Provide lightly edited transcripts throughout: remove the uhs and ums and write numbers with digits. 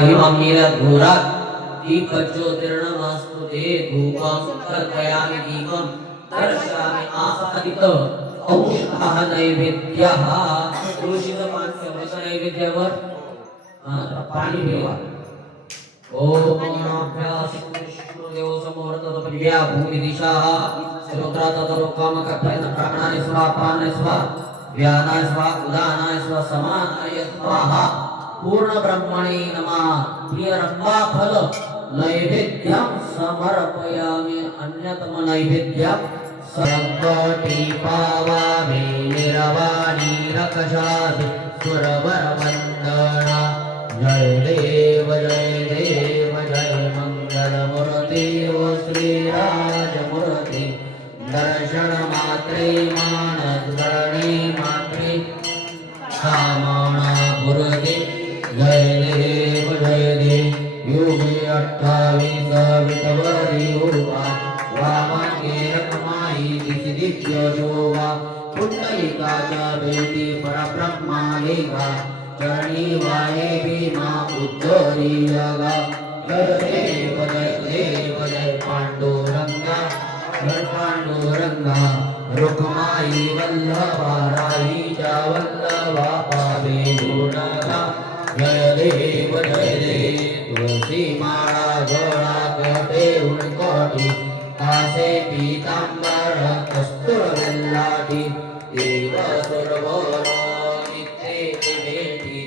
हिममीरघोरात् दीपज्योतिर्नमस्तु ते धूपं कर्पयामि दीपं दर्शयामि आसादित औषधः नैवेद्यः तुळशीचं पान ठेवायचं नैवेद्यावर पाणी ठेवा ओम देव समोर तत्पद्या भूमि दिशाः सर्वत्र तत्रोकामकत्वेन प्राणाय स्वाहा प्राणाय स्वाहा व्यानाय स्वाहा उदानाय स्वाहा समानाय स्वाहा पूर्ण ब्रह्मणे नमः प्रिय रंभा फल नैवेद्यं समर्पयामि अन्यतम नैवेद्यं संकटी पावामि निरवाणी रकशाभि सुरवरवन्दना जय देव जय मंगलमूर्ति ओ श्रीराजमूर्ति दर्शन मात्रे मानसरणे मात्रे कामना पूर्ति जय देव योगी 28 वितवरी उर्वा वामके रत्माई दिव्य शोभा पुंडलिकाचा भेटी परब्रह्मा लेगा चरणी वाहे भीमा उद्धरी जगा जय देव पांडुरंगा रुक्माई वल्लभा राईच्या वल्लभा पावे गुणगा जय देव तुलसी माळा गळा कटे उणकोटी कासे पीतांबर कस्तुर लाठी देव सुरवरो नित्ये भेटी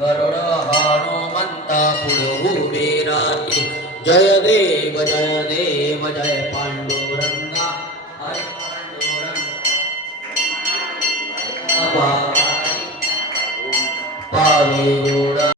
गरुड हनुमंत पुढे उभे राही जय देव